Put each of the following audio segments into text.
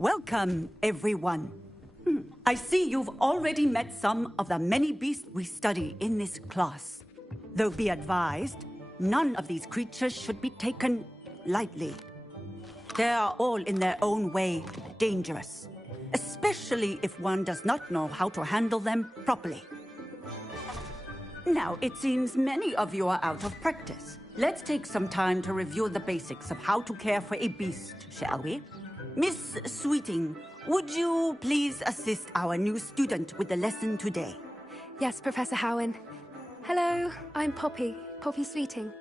Welcome, everyone. I see you've already met some of the many beasts we study in this class. Though be advised, none of these creatures should be taken lightly. They are all in their own way dangerous, especially if one does not know how to handle them properly. Now, it seems many of you are out of practice. Let's take some time to review the basics of how to care for a beast, shall we? Miss Sweeting, would you please assist our new student with the lesson today? Yes, Professor Howen. Hello, I'm Poppy Sweeting.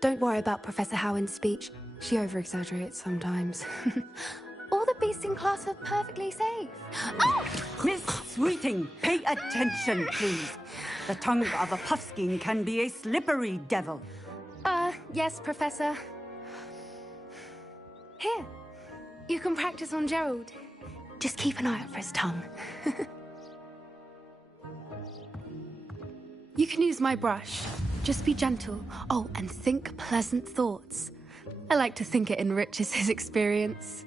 Don't worry about Professor Howen's speech. She over-exaggerates sometimes. All the beasts in class are perfectly safe. Oh! Miss Sweeting, pay attention, please. The tongue of a puffskein can be a slippery devil. Yes, Professor. Here, you can practice on Gerald. Just keep an eye out for his tongue. You can use my brush. Just be gentle. Oh, and think pleasant thoughts. I like to think it enriches his experience.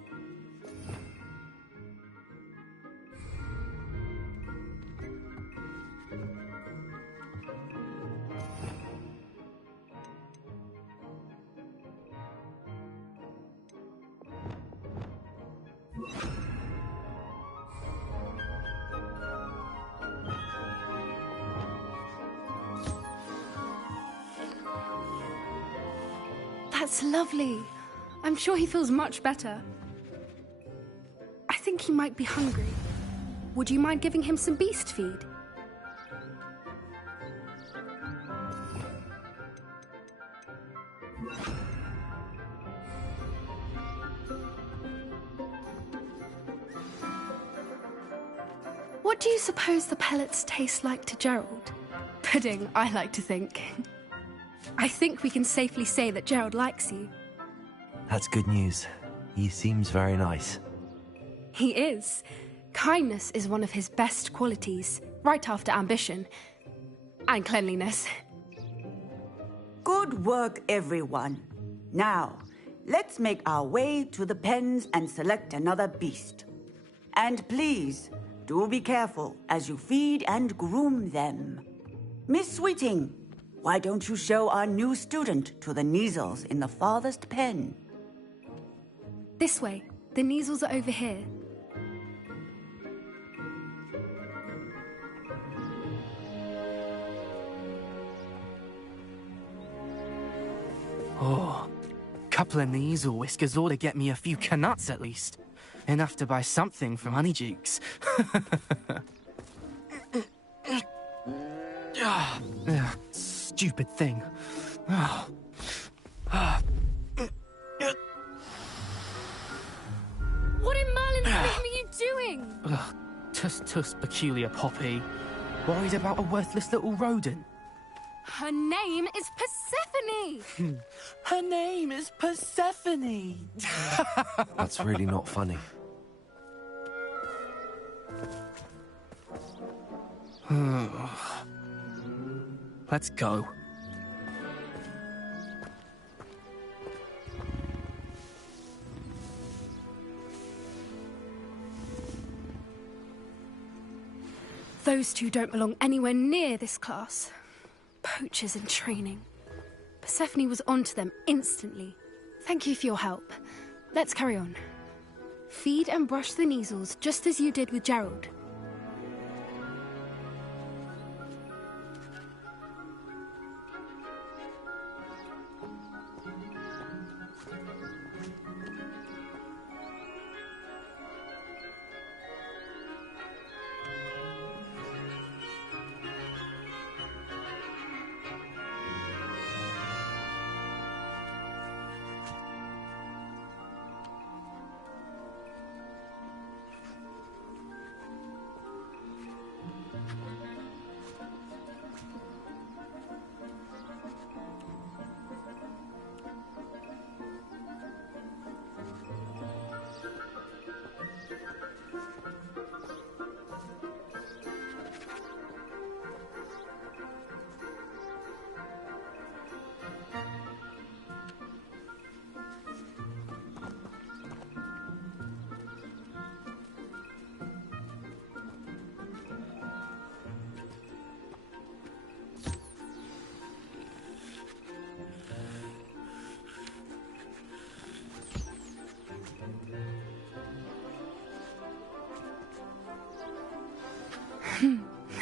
That's lovely. I'm sure he feels much better. I think he might be hungry. Would you mind giving him some beast feed? What do you suppose the pellets taste like to Gerald? Pudding, I like to think. I think we can safely say that Gerald likes you. That's good news. He seems very nice. He is. Kindness is one of his best qualities, right after ambition. And cleanliness. Good work, everyone. Now, let's make our way to the pens and select another beast. And please, do be careful as you feed and groom them. Miss Sweeting, why don't you show our new student to the Neasels in the farthest pen? This way. The Neasels are over here. Oh, couple of Neasel whiskers ought to get me a few canuts at least. Enough to buy something from Honeydukes. Stupid thing. What in Merlin's name are you doing? Tuss, peculiar Poppy. Worried about a worthless little rodent. Her name is Persephone! Her name is Persephone! That's really not funny. Let's go. Those two don't belong anywhere near this class. Poachers in training. Persephone was onto them instantly. Thank you for your help. Let's carry on. Feed and brush the Neasels just as you did with Gerald.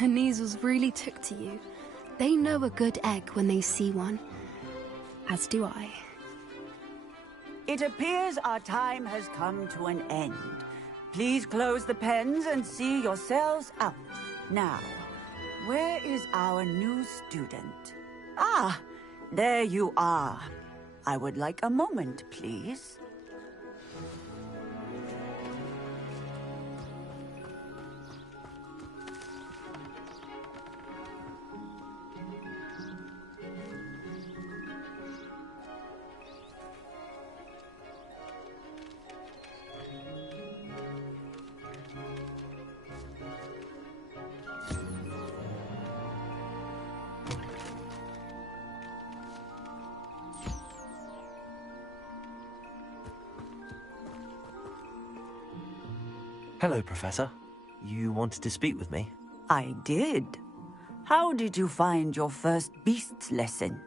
and Easels really took to you. They know a good egg when they see one. As do I. It appears our time has come to an end. Please close the pens and see yourselves out. Now, where is our new student? Ah, there you are. I would like a moment, please. Hello, Professor. You wanted to speak with me? I did. How did you find your first beasts lesson?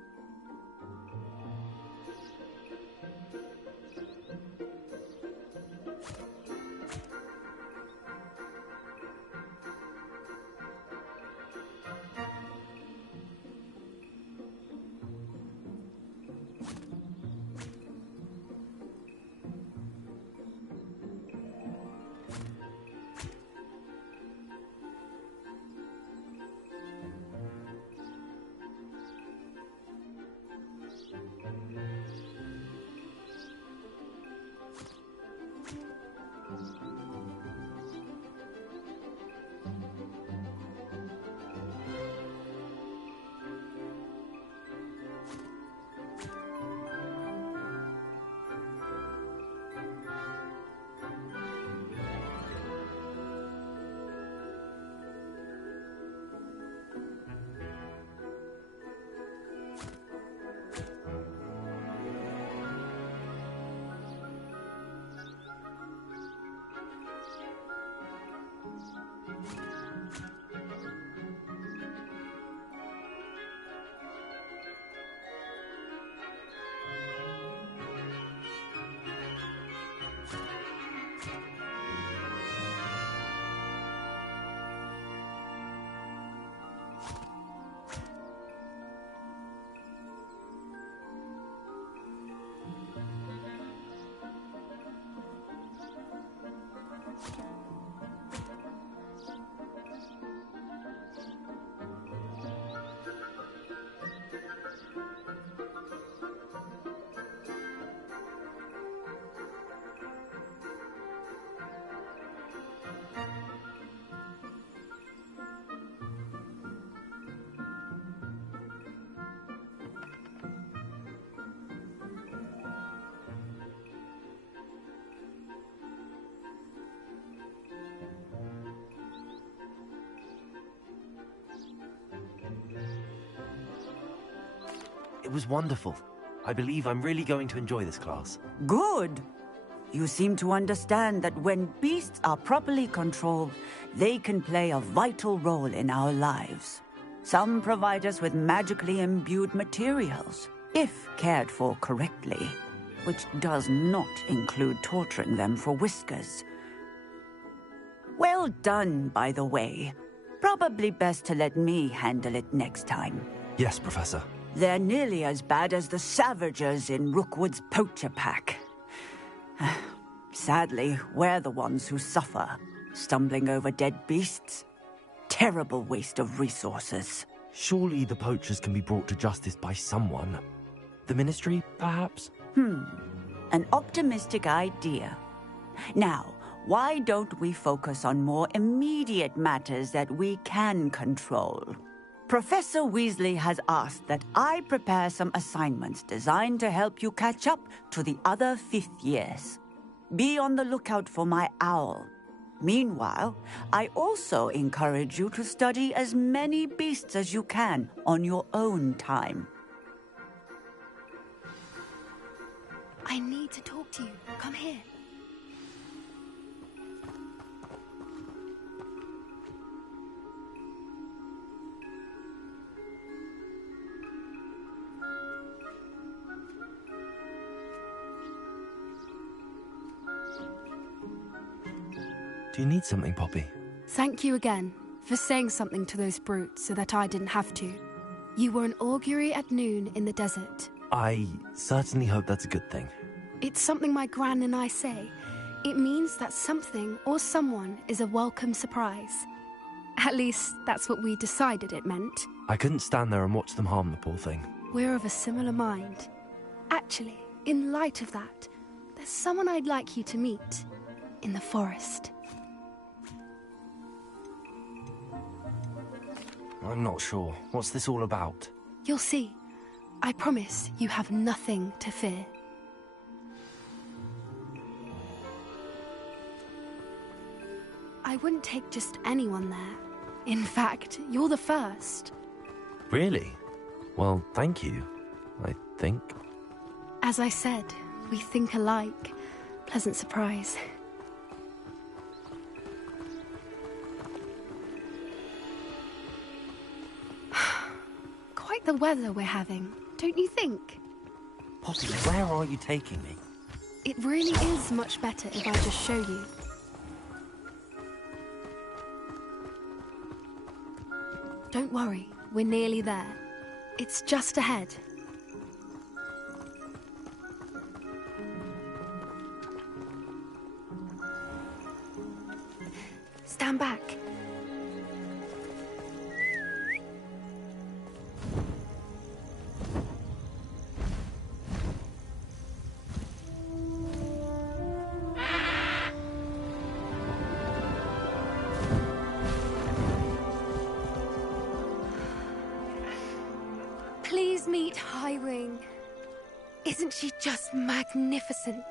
It was wonderful. I believe I'm really going to enjoy this class. Good. You seem to understand that when beasts are properly controlled, they can play a vital role in our lives. Some provide us with magically imbued materials, if cared for correctly, which does not include torturing them for whiskers. Well done, by the way. Probably best to let me handle it next time. Yes, Professor. They're nearly as bad as the Savagers in Rookwood's poacher pack. Sadly, we're the ones who suffer, stumbling over dead beasts. Terrible waste of resources. Surely the poachers can be brought to justice by someone. The Ministry, perhaps? An optimistic idea. Now, why don't we focus on more immediate matters that we can control? Professor Weasley has asked that I prepare some assignments designed to help you catch up to the other fifth years. Be on the lookout for my owl. Meanwhile, I also encourage you to study as many beasts as you can on your own time. I need to talk to you. Come here. Do you need something, Poppy? Thank you again for saying something to those brutes so that I didn't have to. You were an augury at noon in the desert. I certainly hope that's a good thing. It's something my gran and I say. It means that something or someone is a welcome surprise. At least, that's what we decided it meant. I couldn't stand there and watch them harm the poor thing. We're of a similar mind. Actually, in light of that, there's someone I'd like you to meet. In the forest. I'm not sure. What's this all about? You'll see. I promise you have nothing to fear. I wouldn't take just anyone there. In fact, you're the first. Really? Well, thank you, I think. As I said, we think alike. Pleasant surprise. Quite the weather we're having, don't you think? Poppy, where are you taking me? It really is much better if I just show you. Don't worry, we're nearly there. It's just ahead. Stand back. Please meet Highwing. Isn't she just magnificent?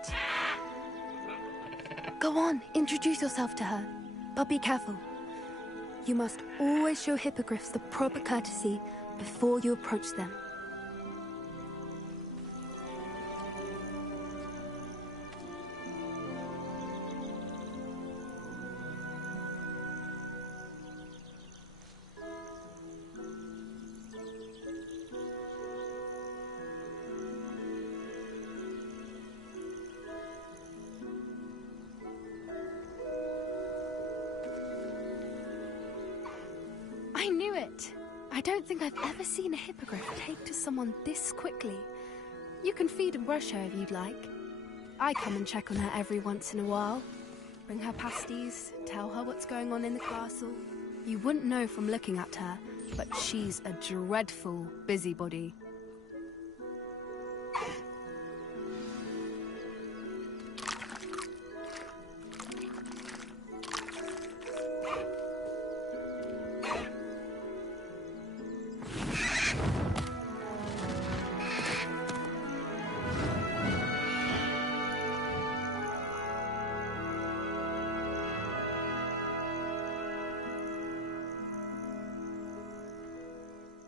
Go on, introduce yourself to her. But be careful. You must always show hippogriffs the proper courtesy before you approach them. I knew it. I don't think I've ever seen a hippogriff take to someone this quickly. You can feed and brush her if you'd like. I come and check on her every once in a while. Bring her pasties, tell her what's going on in the castle. You wouldn't know from looking at her, but she's a dreadful busybody.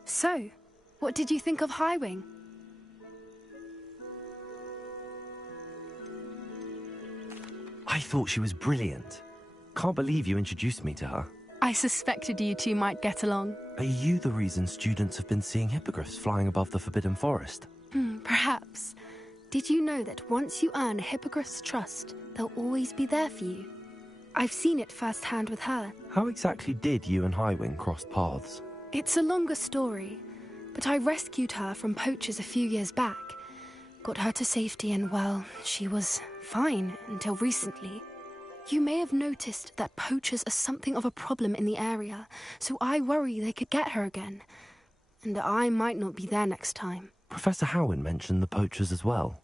So, what did you think of Highwing? I thought she was brilliant. Can't believe you introduced me to her. I suspected you two might get along. Are you the reason students have been seeing hippogriffs flying above the Forbidden Forest? Perhaps. Did you know that once you earn a hippogriff's trust, they'll always be there for you? I've seen it firsthand with her. How exactly did you and Highwing cross paths? It's a longer story, but I rescued her from poachers a few years back. Got her to safety and, well, she was fine until recently. You may have noticed that poachers are something of a problem in the area, so I worry they could get her again. And I might not be there next time. Professor Howin mentioned the poachers as well.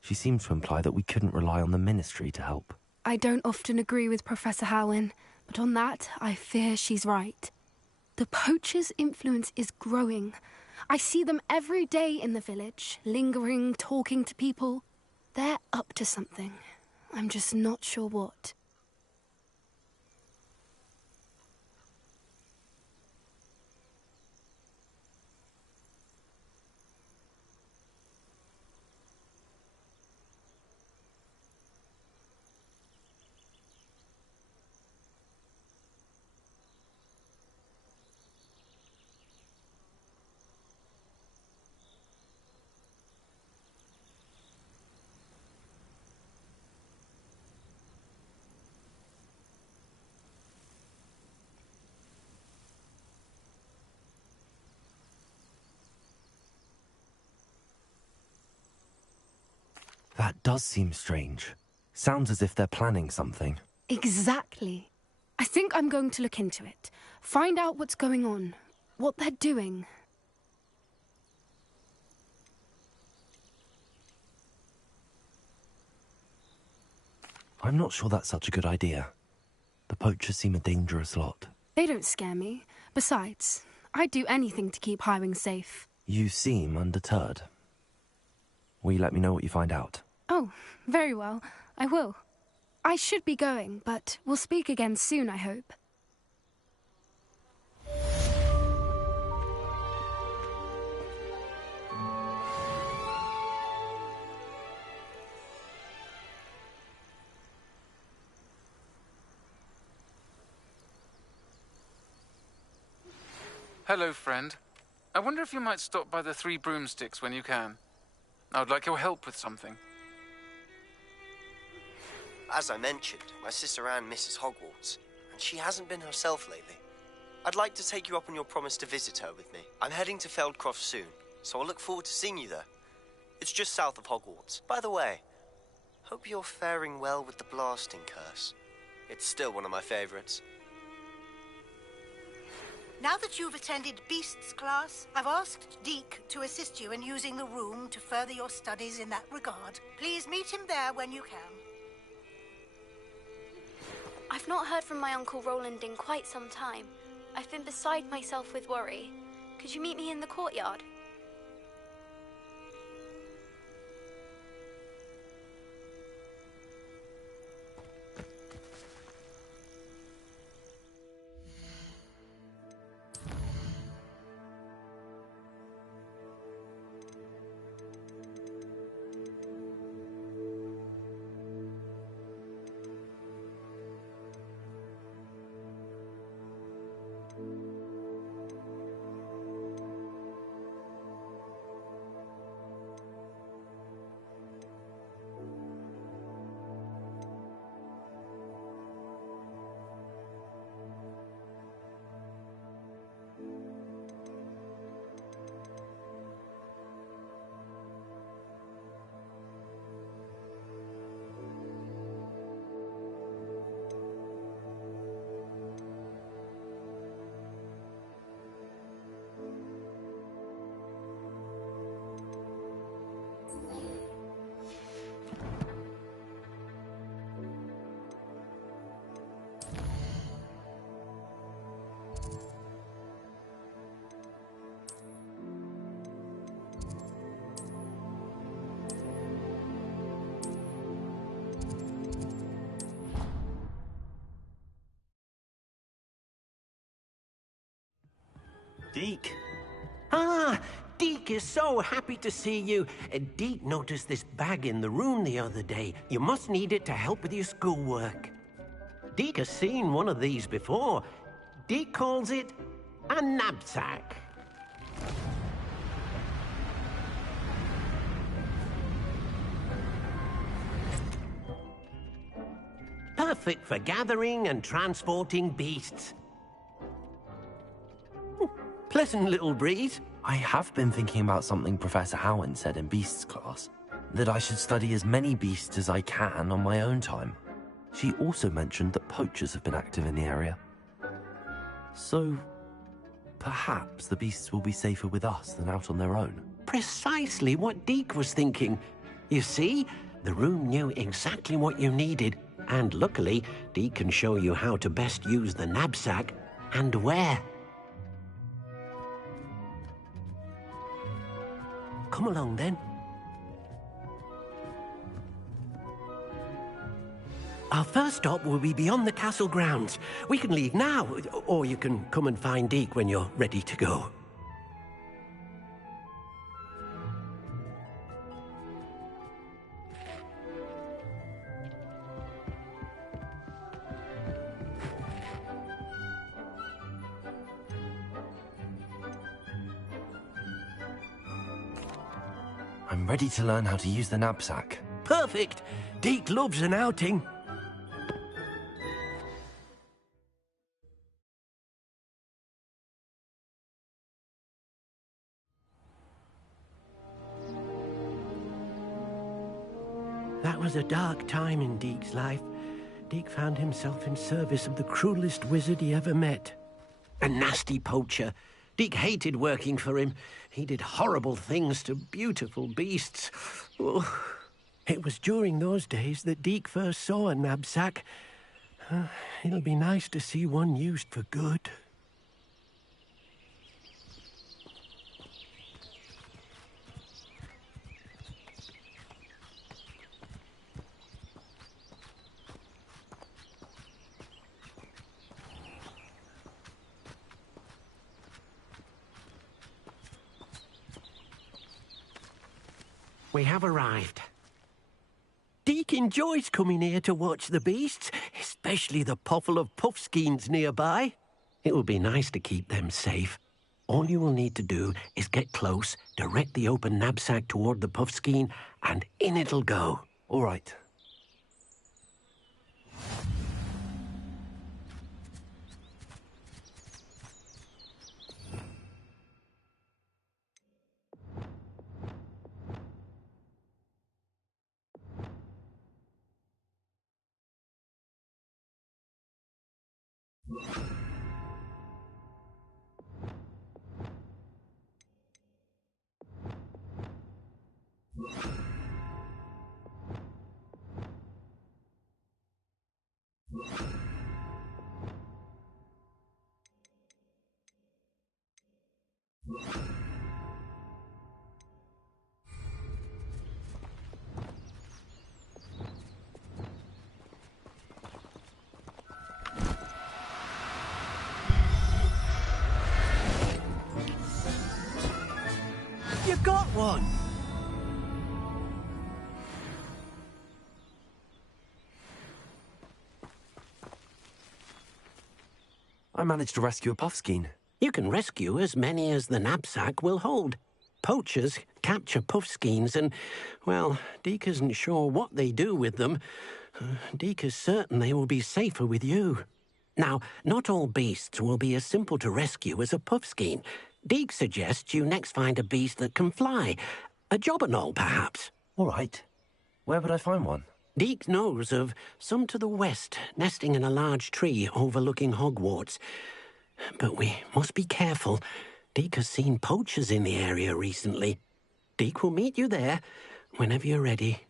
She seemed to imply that we couldn't rely on the Ministry to help. I don't often agree with Professor Howin, but on that, I fear she's right. The poachers' influence is growing. I see them every day in the village, lingering, talking to people. They're up to something. I'm just not sure what. That does seem strange. Sounds as if they're planning something. Exactly. I think I'm going to look into it. Find out what's going on. What they're doing. I'm not sure that's such a good idea. The poachers seem a dangerous lot. They don't scare me. Besides, I'd do anything to keep Highwing safe. You seem undeterred. Will you let me know what you find out? Oh, very well. I will. I should be going, but we'll speak again soon, I hope. Hello, friend. I wonder if you might stop by the Three Broomsticks when you can. I would like your help with something. As I mentioned, my sister Anne misses Hogwarts, and she hasn't been herself lately. I'd like to take you up on your promise to visit her with me. I'm heading to Feldcroft soon, so I'll look forward to seeing you there. It's just south of Hogwarts. By the way, hope you're faring well with the blasting curse. It's still one of my favorites. Now that you've attended Beasts class, I've asked Deke to assist you in using the room to further your studies in that regard. Please meet him there when you can. I've not heard from my Uncle Roland in quite some time. I've been beside myself with worry. Could you meet me in the courtyard? Deke. Ah, Deke is so happy to see you. Deke noticed this bag in the room the other day. You must need it to help with your schoolwork. Deke has seen one of these before. Deke calls it a knapsack. Perfect for gathering and transporting beasts. Pleasant little breeze. I have been thinking about something Professor Howin said in Beasts class, that I should study as many beasts as I can on my own time. She also mentioned that poachers have been active in the area. So, perhaps the beasts will be safer with us than out on their own. Precisely what Deke was thinking. You see, the room knew exactly what you needed, and luckily, Deke can show you how to best use the knapsack and where. Come along, then. Our first stop will be beyond the castle grounds. We can leave now, or you can come and find Deke when you're ready to go. I'm ready to learn how to use the knapsack. Perfect! Deke loves an outing. was a dark time in Deke's life. Deke found himself in service of the cruelest wizard he ever met. A nasty poacher. Deke hated working for him. He did horrible things to beautiful beasts. Oh. It was during those days that Deke first saw a knapsack. It'll be nice to see one used for good. We have arrived. Deke enjoys coming here to watch the beasts, especially the potful of puffskeins nearby. It will be nice to keep them safe. All you will need to do is get close, direct the open knapsack toward the puffskein, and in it'll go. All right. You got one! I managed to rescue a puffskein. You can rescue as many as the knapsack will hold. Poachers capture puffskeins and, well, Deke isn't sure what they do with them. Deke is certain they will be safer with you. Now, not all beasts will be as simple to rescue as a puffskein. Deke suggests you next find a beast that can fly. A jobberknoll, perhaps. All right. Where would I find one? Deke knows of some to the west, nesting in a large tree overlooking Hogwarts. But we must be careful. Deke has seen poachers in the area recently. Deke will meet you there whenever you're ready.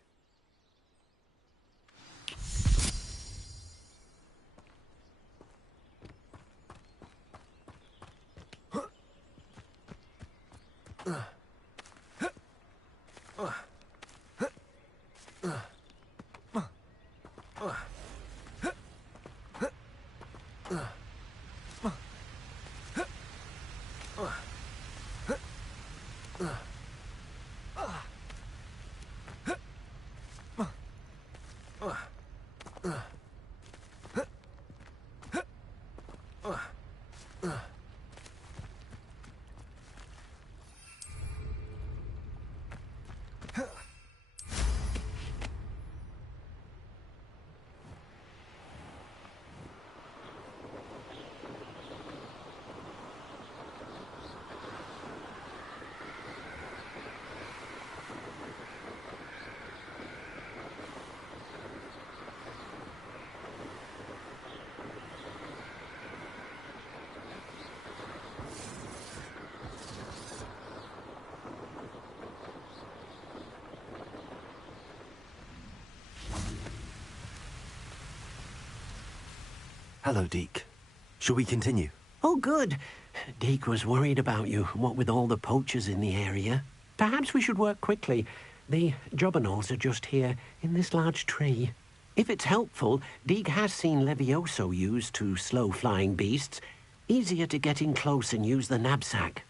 Hello, Deke. Shall we continue? Oh, good. Deke was worried about you, what with all the poachers in the area. Perhaps we should work quickly. The jobberknolls are just here, in this large tree. If it's helpful, Deke has seen Levioso used to slow flying beasts. Easier to get in close and use the knapsack.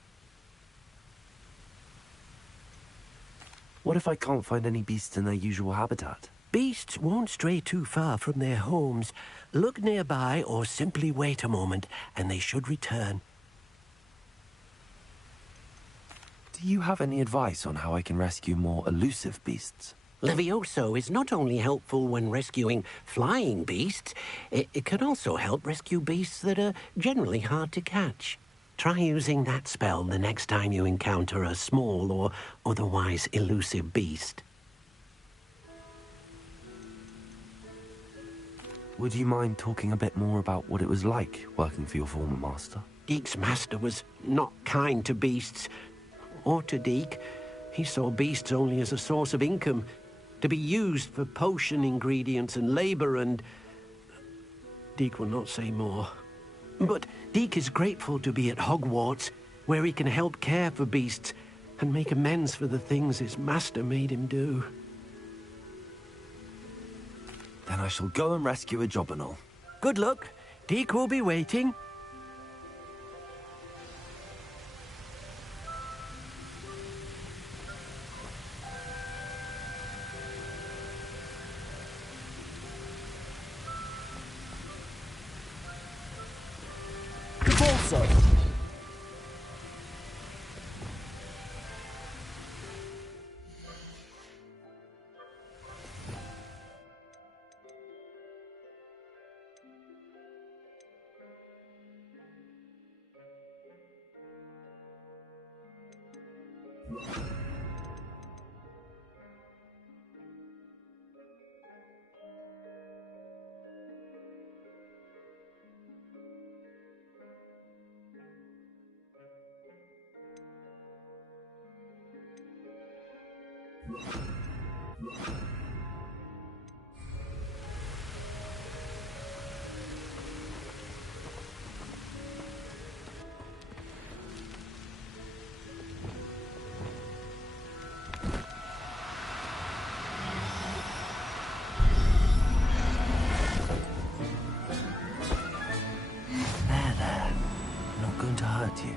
What if I can't find any beasts in their usual habitat? Beasts won't stray too far from their homes. Look nearby or simply wait a moment, and they should return. Do you have any advice on how I can rescue more elusive beasts? Levioso is not only helpful when rescuing flying beasts, it can also help rescue beasts that are generally hard to catch. Try using that spell the next time you encounter a small or otherwise elusive beast. Would you mind talking a bit more about what it was like working for your former master? Deek's master was not kind to beasts, or to Deek. He saw beasts only as a source of income, to be used for potion ingredients and labor, and... Deek will not say more. But Deek is grateful to be at Hogwarts, where he can help care for beasts and make amends for the things his master made him do. Then I shall go and rescue a Jobberknoll. Good luck. Deek will be waiting. Also. To hurt you.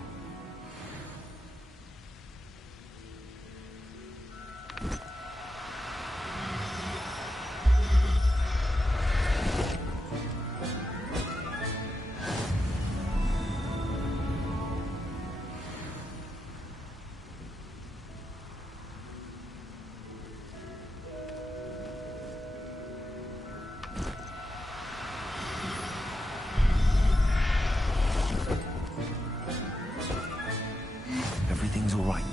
Everything's all right now.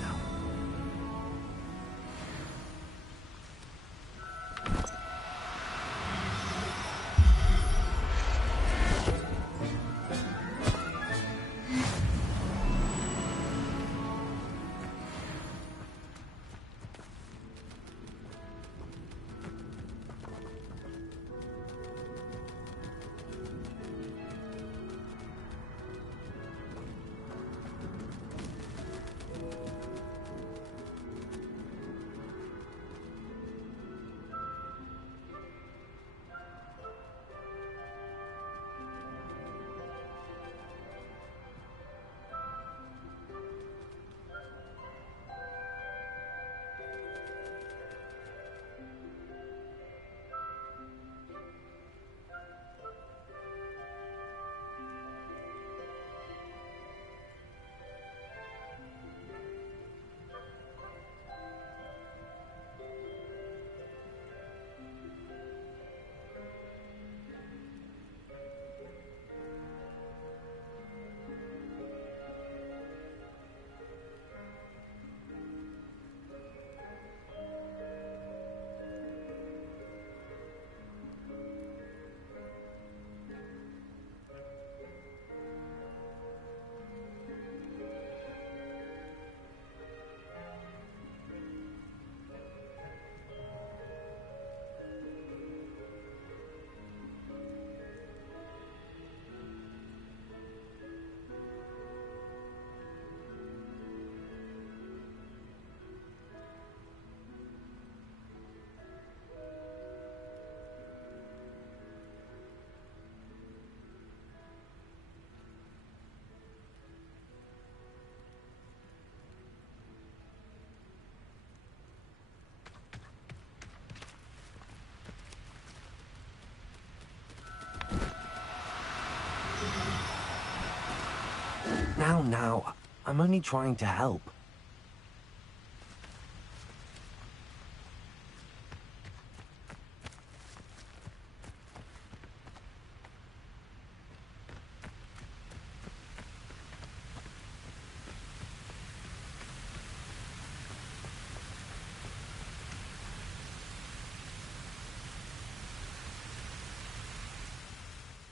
Now, I'm only trying to help.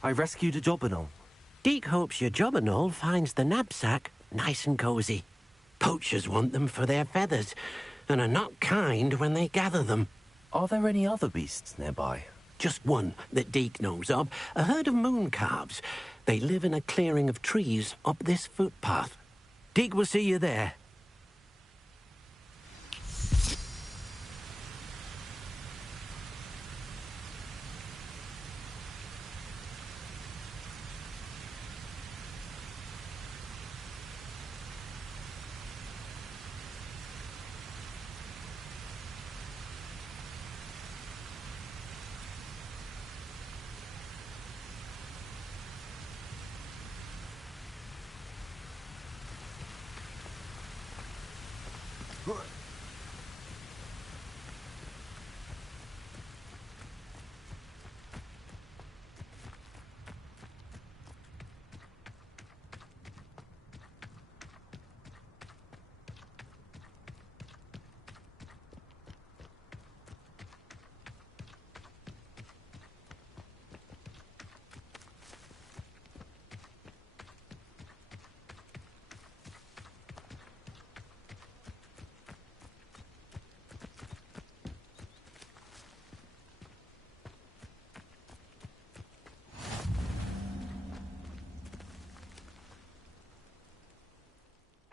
I rescued a Jobberknoll. Deke hopes your Jobberknoll finds the knapsack nice and cozy. Poachers want them for their feathers, and are not kind when they gather them. Are there any other beasts nearby? Just one that Deke knows of, a herd of moon calves. They live in a clearing of trees up this footpath. Deke will see you there.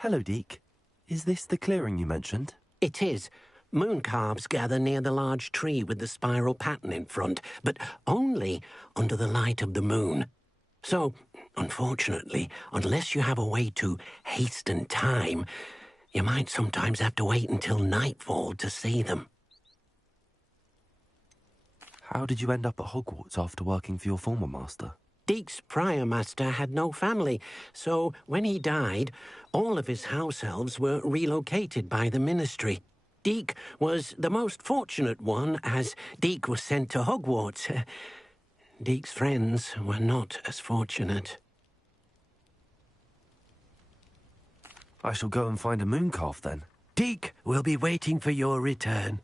Hello, Deke. Is this the clearing you mentioned? It is. Moon calves gather near the large tree with the spiral pattern in front, but only under the light of the moon. So, unfortunately, unless you have a way to hasten time, you might sometimes have to wait until nightfall to see them. How did you end up at Hogwarts after working for your former master? Deke's prior master had no family, so when he died, all of his house elves were relocated by the ministry. Deke was the most fortunate one, as Deke was sent to Hogwarts. Deke's friends were not as fortunate. I shall go and find a mooncalf then. Deke will be waiting for your return.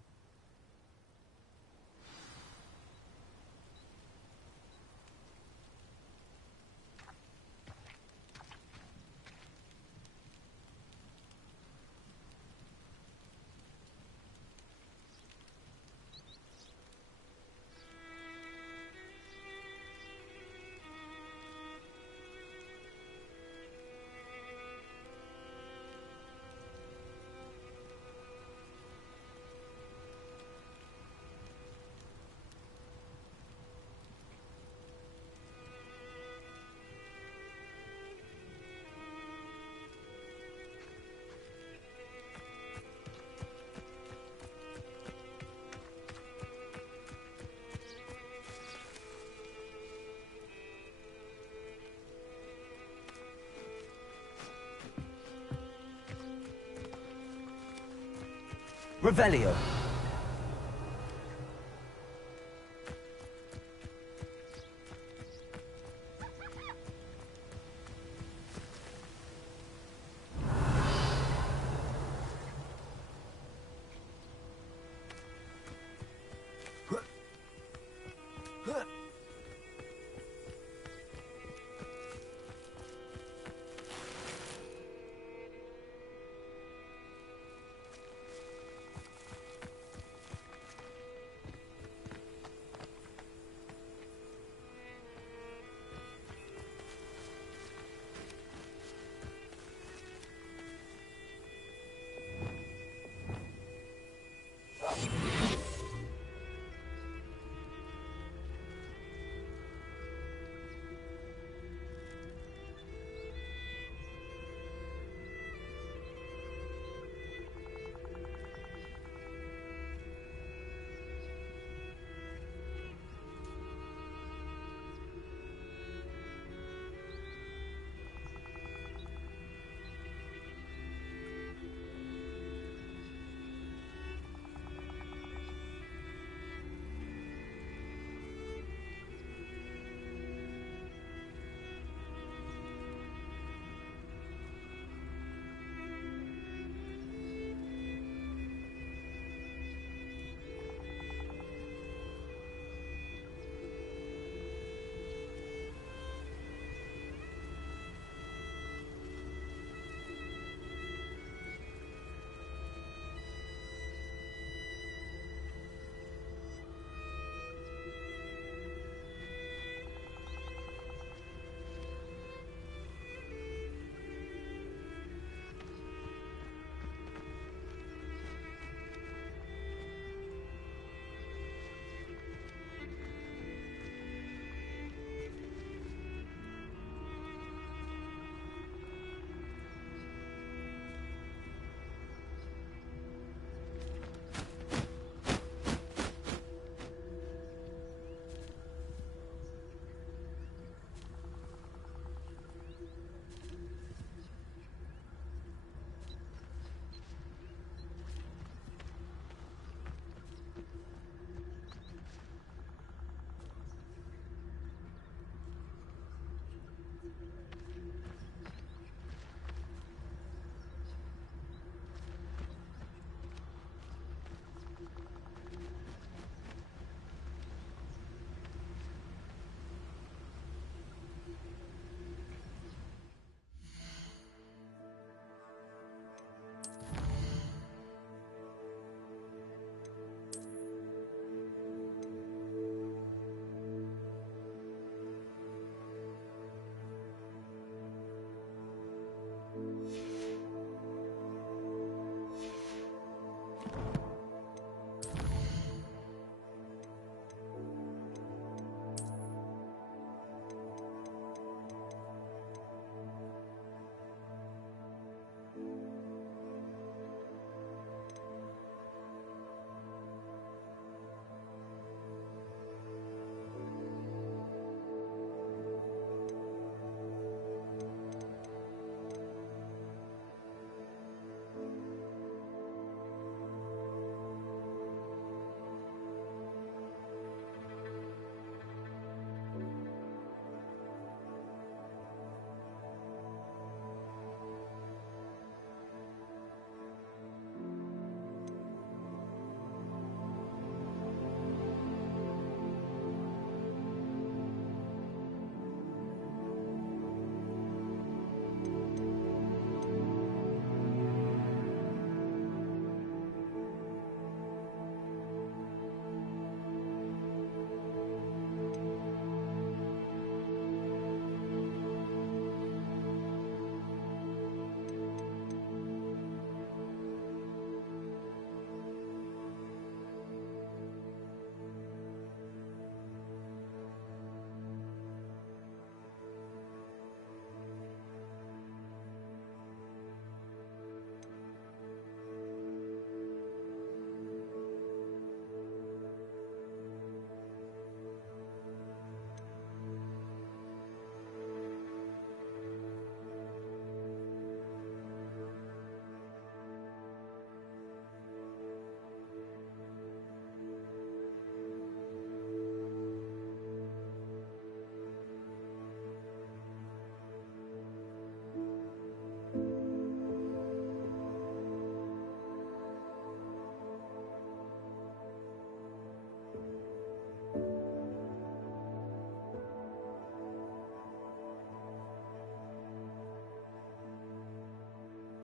Revelio.